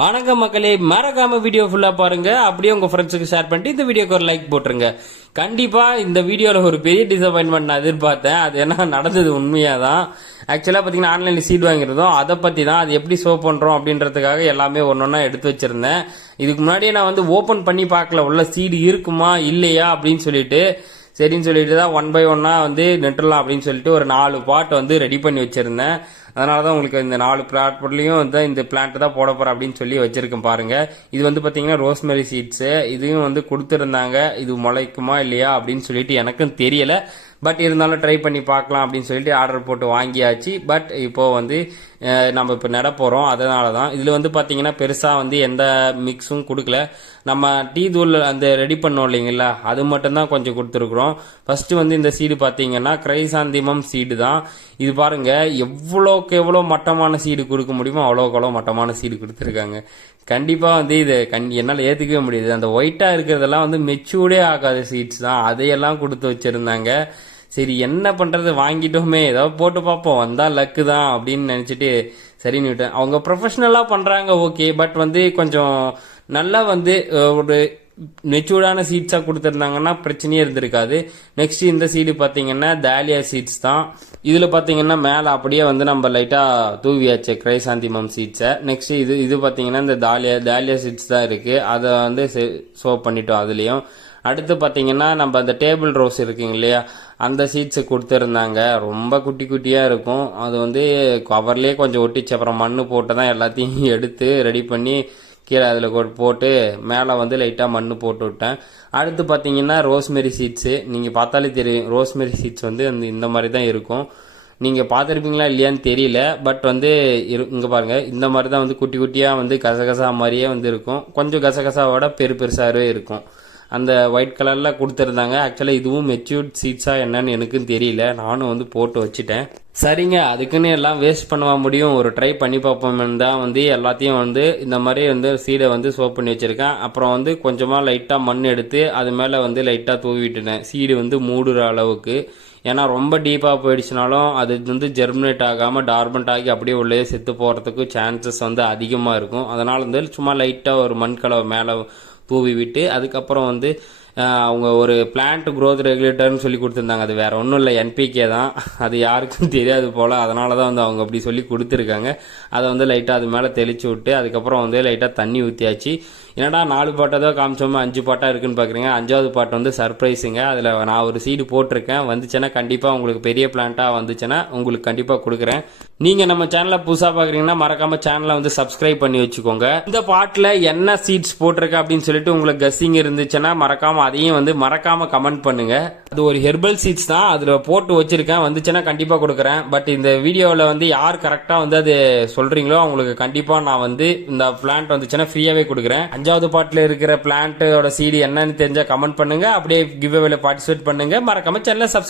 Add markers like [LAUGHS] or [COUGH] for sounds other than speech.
வணக்கம் மக்களே மறக்காம வீடியோ ஃபுல்லா பாருங்க. அப்படியே உங்க ஃப்ரெண்ட்ஸுக்கு ஷேர் பண்ணிட்டு இந்த வீடியோக்கு ஒரு லைக் போட்டுருங்க. கண்டிப்பா இந்த வீடியோல ஒரு பெரிய டிசப்பாயின்மெண்ட் நான் எதிர்பார்த்தேன். அது என்ன நடந்தது உண்மையாக தான் ஆக்சுவலா பாத்தீங்கன்னா ஆன்லைன்ல சீட் வாங்கியிருந்தோம். அதை பத்தி தான் அது எப்படி சோ பண்றோம் அப்படின்றதுக்காக எல்லாமே ஒன்னொன்னா எடுத்து வச்சிருந்தேன். இதுக்கு முன்னாடியே நான் வந்து ஓபன் பண்ணி பார்க்கல உள்ள சீடு இருக்குமா இல்லையா அப்படின்னு சொல்லிட்டு. சரின்னு சொல்லிட்டு தான் ஒன் பை ஒன்னா வந்து நெட்டுலாம் அப்படின்னு சொல்லிட்டு ஒரு நாலு பாட்டு வந்து ரெடி பண்ணி வச்சிருந்தேன். அதனால தான் உங்களுக்கு இந்த நாலு பிளாட்போர்ட்லேயும் வந்து இந்த பிளான்ட் தான் போட போகிறேன் அப்படின்னு சொல்லி வச்சுருக்கேன் பாருங்கள் இது வந்து பார்த்தீங்கன்னா ரோஸ்மெரி சீட்ஸு இதையும் வந்து கொடுத்துருந்தாங்க. இது முளைக்குமா இல்லையா அப்படின்னு சொல்லிட்டு எனக்கும் தெரியலை. பட் இருந்தாலும் ட்ரை பண்ணி பார்க்கலாம் அப்படின்னு சொல்லிட்டு ஆர்டர் போட்டு வாங்கியாச்சு. பட் இப்போது வந்து நம்ம இப்போ நட போகிறோம் அதனால தான் இதில் வந்து பார்த்தீங்கன்னா பெருசாக வந்து எந்த மிக்ஸும் கொடுக்கல. நம்ம டீ தூள் அந்த ரெடி பண்ணோம் இல்லைங்களா? அது மட்டும்தான் கொஞ்சம் கொடுத்துருக்குறோம். ஃபஸ்ட்டு வந்து இந்த சீடு பார்த்தீங்கன்னா கிரைசாந்திமம் சீடு தான். இது பாருங்க எவ்வளோக்கு எவ்வளோ மட்டமான சீடு கொடுக்க முடியுமோ அவ்வளோக்கு அவ்வளோ மட்டமான சீடு கொடுத்துருக்காங்க. கண்டிப்பாக வந்து இதை கண் என்னால் ஏற்றுக்கவே முடியுது. அந்த ஒயிட்டாக இருக்கிறதெல்லாம் வந்து மெச்சூர்டே ஆகாத சீட்ஸ் தான். அதையெல்லாம் கொடுத்து வச்சுருந்தாங்க. சரி என்ன பண்ணுறது வாங்கிட்டோமே. ஏதாவது போட்டு பார்ப்போம். வந்தால் லக்கு தான் அப்படின்னு நினச்சிட்டு சரின்னு விட்டேன். அவங்க ப்ரொஃபஷ்னலாக பண்ணுறாங்க ஓகே பட் வந்து கொஞ்சம் நல்லா வந்து ஒரு மெச்சூர்டான சீட்ஸாக கொடுத்துருந்தாங்கன்னா பிரச்சனையே இருந்திருக்காது. நெக்ஸ்ட் இந்த சீடு பார்த்தீங்கன்னா தாலியா சீட்ஸ் தான். இதில் பார்த்தீங்கன்னா மேலே அப்படியே வந்து நம்ம லைட்டாக தூவியாச்சு கிரைசாந்திமம் சீட்ஸை நெக்ஸ்ட் இது இது பார்த்தீங்கன்னா இந்த தாலியா தாலியா சீட்ஸ் தான் இருக்குது அதை வந்து சோ பண்ணிட்டோம் அதுலேயும். அடுத்து பார்த்தீங்கன்னா நம்ம அந்த டேபிள் ரோஸ் இருக்குங்க இல்லையா? அந்த சீட்ஸை கொடுத்துருந்தாங்க. ரொம்ப குட்டி குட்டியாக இருக்கும். அது வந்து கவர்லேயே கொஞ்சம் ஒட்டிச்சு. அப்புறம் மண்ணு போட்டு தான் எல்லாத்தையும் எடுத்து ரெடி பண்ணி கீழே அதில் போட்டு மேலே வந்து லைட்டாக மண் போட்டு விட்டேன். அடுத்து பார்த்தீங்கன்னா ரோஸ்மெரி சீட்ஸு. நீங்கள் பார்த்தாலே தெரியும் ரோஸ்மெரி சீட்ஸ் வந்து அந்த இந்த மாதிரி தான் இருக்கும். நீங்கள் பார்த்துருப்பீங்களா இல்லையான்னு தெரியல பட் வந்து இரு இங்கே பாருங்கள் இந்த மாதிரி தான் வந்து குட்டி குட்டியாக வந்து கசகசா மாதிரியே வந்து இருக்கும். கொஞ்சம் கசகசாவோட பெரு பெருசாகவே இருக்கும். அந்த ஒயிட் கலரில் கொடுத்துருந்தாங்க. ஆக்சுவலாக இதுவும் மெச்சூர்ட் சீட்ஸாக என்னன்னு எனக்கும் தெரியல. நானும் வந்து போட்டு வச்சுட்டேன். சரிங்க அதுக்குன்னு எல்லாம் வேஸ்ட் பண்ணவா முடியும்? ஒரு ட்ரை பண்ணி பார்ப்போம்னு தான் வந்து எல்லாத்தையும் வந்து இந்த மாதிரி வந்து சீடை வந்து சோப் பண்ணி வச்சுருக்கேன். அப்புறம் வந்து கொஞ்சமாக லைட்டாக மண் எடுத்து அது மேலே வந்து லைட்டாக தூவி சீடு வந்து மூடுற அளவுக்கு. ஏன்னா ரொம்ப டீப்பாக போயிடுச்சுனாலும் அது வந்து ஜெர்மினேட் ஆகாமல் டார்மெண்ட் ஆகி அப்படியே உள்ளே செத்து போகிறதுக்கு சான்சஸ் வந்து அதிகமாக இருக்கும். அதனால் வந்து சும்மா லைட்டாக ஒரு மண் கலவை மேலே தூவி விட்டு அதுக்கப்புறம் வந்து அவங்க ஒரு பிளான்ட் க்ரோத் ரெகுலேட்டர்னு சொல்லி கொடுத்துருந்தாங்க. அது வேற ஒன்றும் இல்லை என்பிகே தான். அது யாருக்கும் [LAUGHS] தெரியாது போல். அதனால தான் வந்து அவங்க அப்படி சொல்லி கொடுத்துருக்காங்க. அதை வந்து லைட்டாக அது மேலே தெளிச்சு விட்டு அதுக்கப்புறம் வந்து லைட்டாக தண்ணி ஊற்றியாச்சு என்னடா நாலு பாட்டை தான் காமிச்சோமே? அஞ்சு பாட்டாக இருக்குன்னு பார்க்குறீங்க அஞ்சாவது பாட்டு வந்து சர்ப்ரைஸுங்க அதில் நான் ஒரு சீடு போட்டிருக்கேன். வந்துச்சுன்னா கண்டிப்பாக உங்களுக்கு பெரிய பிளான்ட்டாக வந்துச்சுன்னா உங்களுக்கு கண்டிப்பாக கொடுக்குறேன். நீங்கள் நம்ம சேனலை புதுசாக பார்க்குறீங்கன்னா மறக்காம சேனலை வந்து சப்ஸ்கிரைப் பண்ணி வச்சுக்கோங்க. இந்த பாட்டில் என்ன சீட்ஸ் போட்டிருக்கு அப்படின்னு சொல்லிட்டு உங்களுக்கு கஸ்ஸிங் இருந்துச்சுன்னா மறக்காமல் அதையும் வந்து மறக்காம கமெண்ட் பண்ணுங்கள் அது ஒரு ஹெர்பல் சீட்ஸ் தான். அதில் போட்டு வச்சுருக்கேன். வந்துச்சுன்னா கண்டிப்பாக கொடுக்குறேன். பட் இந்த வீடியோவில் வந்து யார் கரெக்டாக வந்து அது சொல்கிறீங்களோ அவங்களுக்கு கண்டிப்பாக நான் வந்து இந்த பிளான்ட் வந்துச்சுன்னா ஃப்ரீயாகவே கொடுக்குறேன். அஞ்சாவது பாட்டில் இருக்கிற பிளான்ட்டோட சீடு என்னன்னு தெரிஞ்சால் கமெண்ட் பண்ணுங்க. அப்படியே கிவ் அவேல பார்ட்டிசிபேட் பண்ணுங்க. மறக்காமல் சேனலை சப்ஸ்கிரைப்